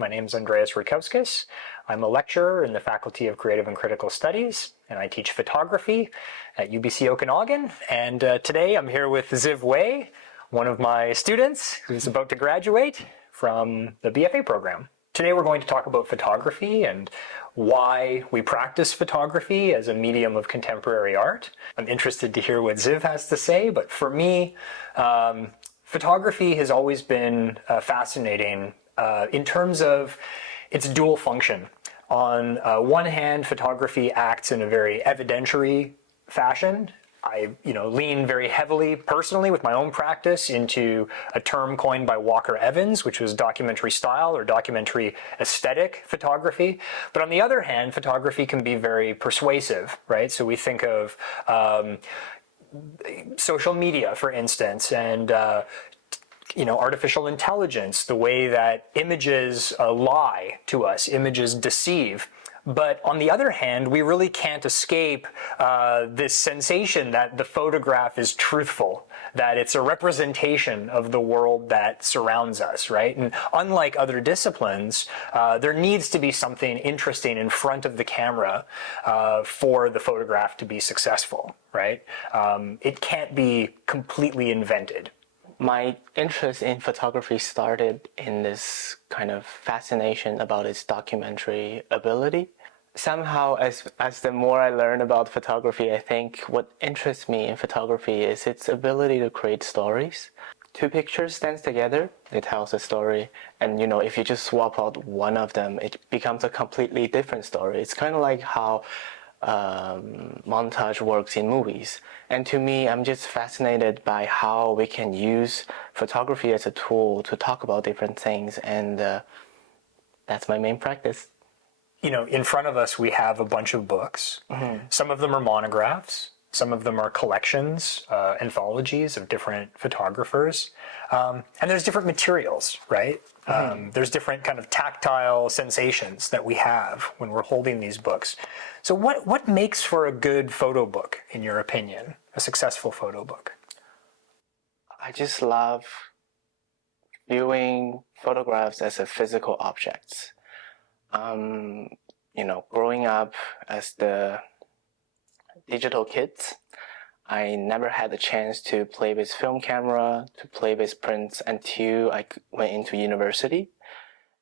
My name is Andreas Rutkauskas. I'm a lecturer in the Faculty of Creative and Critical Studies, and I teach photography at UBCO Okanagan. And today I'm here with Ziv Wei, one of my students who's about to graduate from the BFA program. Today we're going to talk about photography and why we practice photography as a medium of contemporary art. I'm interested to hear what Ziv has to say, but for me, photography has always been fascinating in terms of its dual function. On one hand, photography acts in a very evidentiary fashion. I lean very heavily personally with my own practice into a term coined by Walker Evans, which was documentary style or documentary aesthetic photography. But on the other hand, photography can be very persuasive, right? So we think of social media, for instance, and artificial intelligence, the way that images lie to us, images deceive. But on the other hand, we really can't escape this sensation that the photograph is truthful, that it's a representation of the world that surrounds us, right? And unlike other disciplines, there needs to be something interesting in front of the camera for the photograph to be successful, right? It can't be completely invented. My interest in photography started in this kind of fascination about its documentary ability. Somehow, as the more I learn about photography, I think what interests me in photography is its ability to create stories. Two pictures stand together, it tells a story, and if you just swap out one of them, it becomes a completely different story. It's kind of like how montage works in movies. And to me, I'm just fascinated by how we can use photography as a tool to talk about different things, and that's my main practice. In front of us we have a bunch of books. Mm-hmm. Some of them are monographs, some of them are collections, anthologies of different photographers, and there's different materials, right? Mm-hmm. There's different kind of tactile sensations that we have when we're holding these books. So what makes for a good photo book, in your opinion, a successful photo book? I just love viewing photographs as a physical objects. Growing up as the digital kids, I never had the chance to play with film camera, to play with prints until I went into university.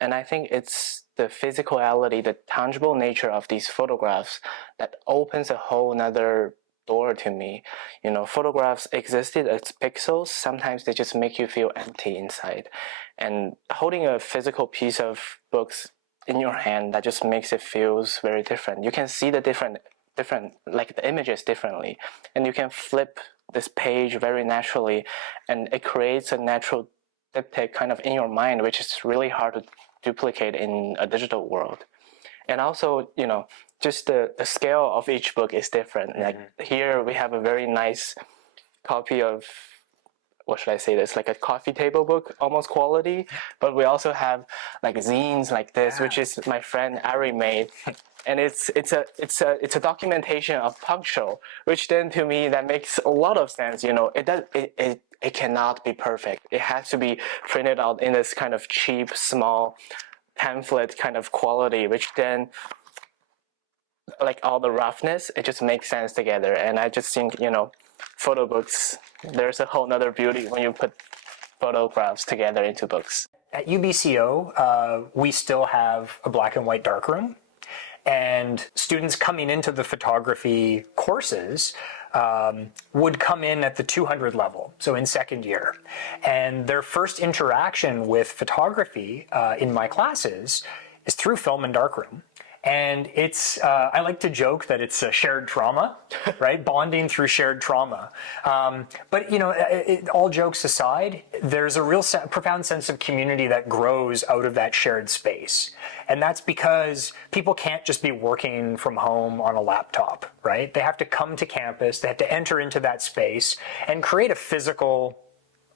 And I think it's the physicality, the tangible nature of these photographs that opens a whole nother door to me. Photographs existed as pixels. Sometimes they just make you feel empty inside. And holding a physical piece of books in your hand, that just makes it feels very different. You can see the different like the images differently, and you can flip this page very naturally, and it creates a natural diptych kind of in your mind, which is really hard to duplicate in a digital world. And also, just the scale of each book is different. Mm-hmm. Like here we have a very nice copy of, what should I say this, like a coffee table book, almost quality, but we also have like zines like this, which is my friend Ari made, and it's a documentation of punk show, which then to me that makes a lot of sense. It cannot be perfect. It has to be printed out in this kind of cheap, small pamphlet kind of quality, which then, like all the roughness, it just makes sense together. And I just think, photo books, there's a whole nother beauty when you put photographs together into books. At UBCO, we still have a black and white darkroom, and students coming into the photography courses would come in at the 200 level, so in second year. And their first interaction with photography in my classes is through film and darkroom. And it's, I like to joke that it's a shared trauma, right? Bonding through shared trauma. But all jokes aside, there's a real profound sense of community that grows out of that shared space. And that's because people can't just be working from home on a laptop, right? They have to come to campus, they have to enter into that space and create a physical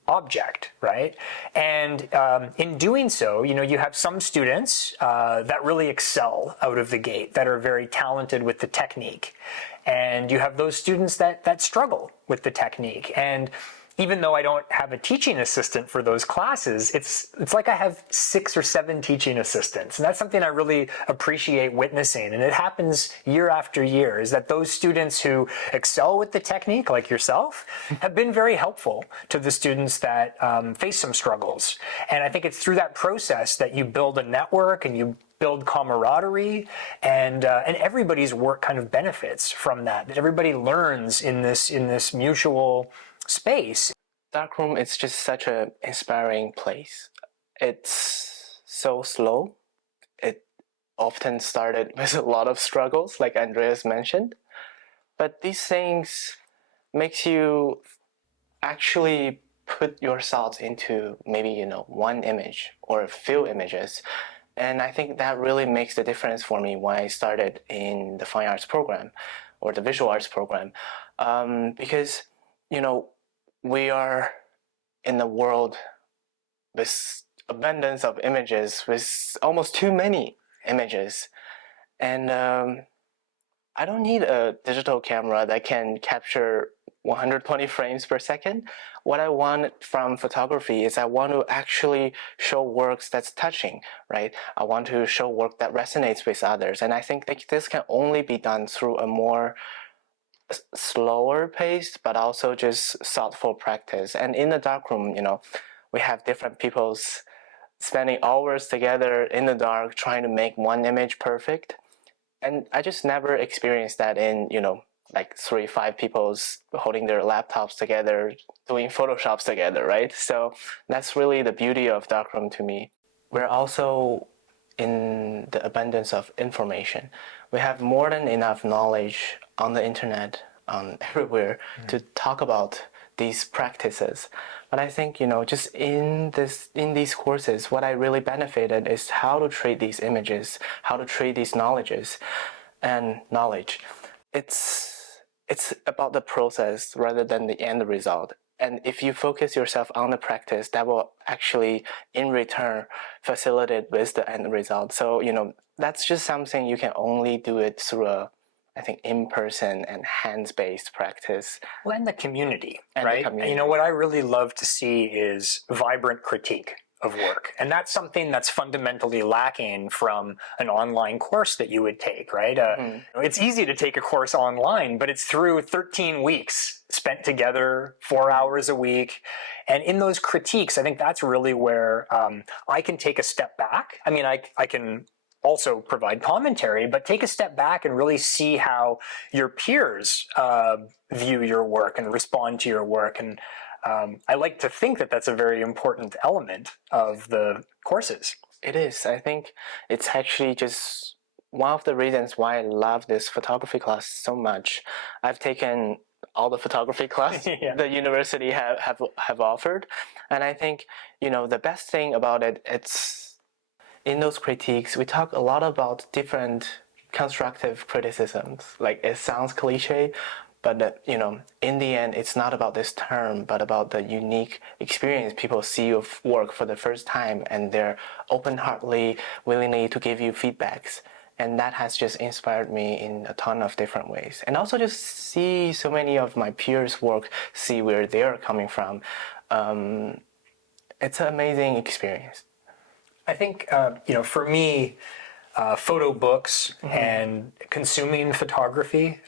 object, right? And in doing so, you have some students that really excel out of the gate, that are very talented with the technique. And you have those students that struggle with the technique. And even though I don't have a teaching assistant for those classes, it's like I have 6 or 7 teaching assistants. And that's something I really appreciate witnessing. And it happens year after year, is that those students who excel with the technique, like yourself, have been very helpful to the students that face some struggles. And I think it's through that process that you build a network and you build camaraderie, and everybody's work kind of benefits from that. That everybody learns in this mutual space. Darkroom is just such an inspiring place. It's so slow. It often started with a lot of struggles, like Andreas mentioned. But these things makes you actually put your thoughts into maybe, one image or a few images. And I think that really makes the difference for me when I started in the fine arts program or the visual arts program. Because, we are in a world with abundance of images, with almost too many images. And I don't need a digital camera that can capture 120 frames per second. What I want from photography is I want to actually show works that's touching, right? I want to show work that resonates with others. And I think that this can only be done through a more slower paced, but also just thoughtful practice. And in the darkroom, we have different people's spending hours together in the dark trying to make one image perfect. And I just never experienced that in, like 3-5 people's holding their laptops together, doing Photoshops together, right? So that's really the beauty of darkroom to me. We're also in the abundance of information. We have more than enough knowledge on the internet, everywhere, to talk about these practices. But I think, just in these courses, what I really benefited is how to treat these images, how to treat these knowledge. It's about the process rather than the end result. And if you focus yourself on the practice, that will actually, in return, facilitate with the end result. So, that's just something you can only do it through I think, in-person and hands-based practice. Well, and the community, and right? The community. What I really love to see is vibrant critique of work. And that's something that's fundamentally lacking from an online course that you would take, right? It's easy to take a course online, but it's through 13 weeks spent together, 4 hours a week. And in those critiques, I think that's really where I can take a step back. I can also provide commentary, but take a step back and really see how your peers view your work and respond to your work. And I like to think that that's a very important element of the courses. It is. I think it's actually just one of the reasons why I love this photography class so much. I've taken all the photography class Yeah. the university have offered, and I think the best thing about it's in those critiques we talk a lot about different constructive criticisms. Like, it sounds cliche, but in the end, it's not about this term, but about the unique experience people see your work for the first time, and they're open-heartedly, willingly to give you feedbacks. And that has just inspired me in a ton of different ways. And also just see so many of my peers' work, see where they're coming from. It's an amazing experience. I think, for me, photo books and consuming photography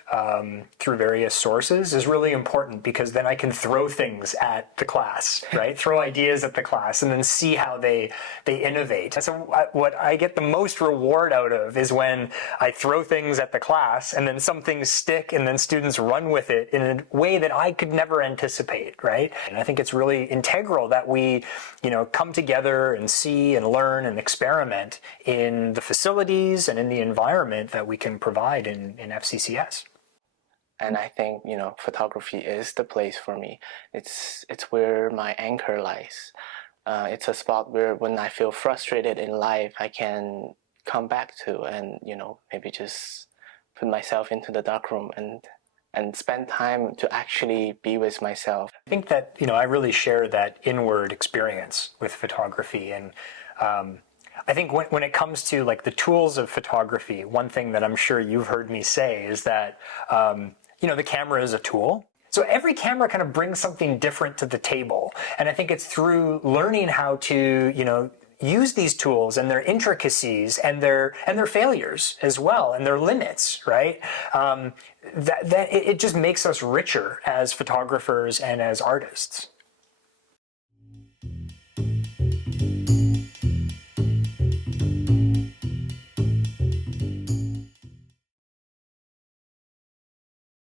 through various sources is really important, because then I can throw things at the class, right? Throw ideas at the class and then see how they innovate. So what I get the most reward out of is when I throw things at the class and then some things stick and then students run with it in a way that I could never anticipate, right? And I think it's really integral that we, come together and see and learn and experiment in the facilities and in the environment that we can provide in FCCS. And I think, photography is the place for me. It's where my anchor lies. It's a spot where when I feel frustrated in life, I can come back to and, maybe just put myself into the darkroom and spend time to actually be with myself. I think that, I really share that inward experience with photography. And I think when it comes to like the tools of photography, one thing that I'm sure you've heard me say is that, the camera is a tool. It's So every camera kind of brings something different to the table. And I think it's through learning how to, use these tools and their intricacies and their failures as well and their limits, right? That it just makes us richer as photographers and as artists.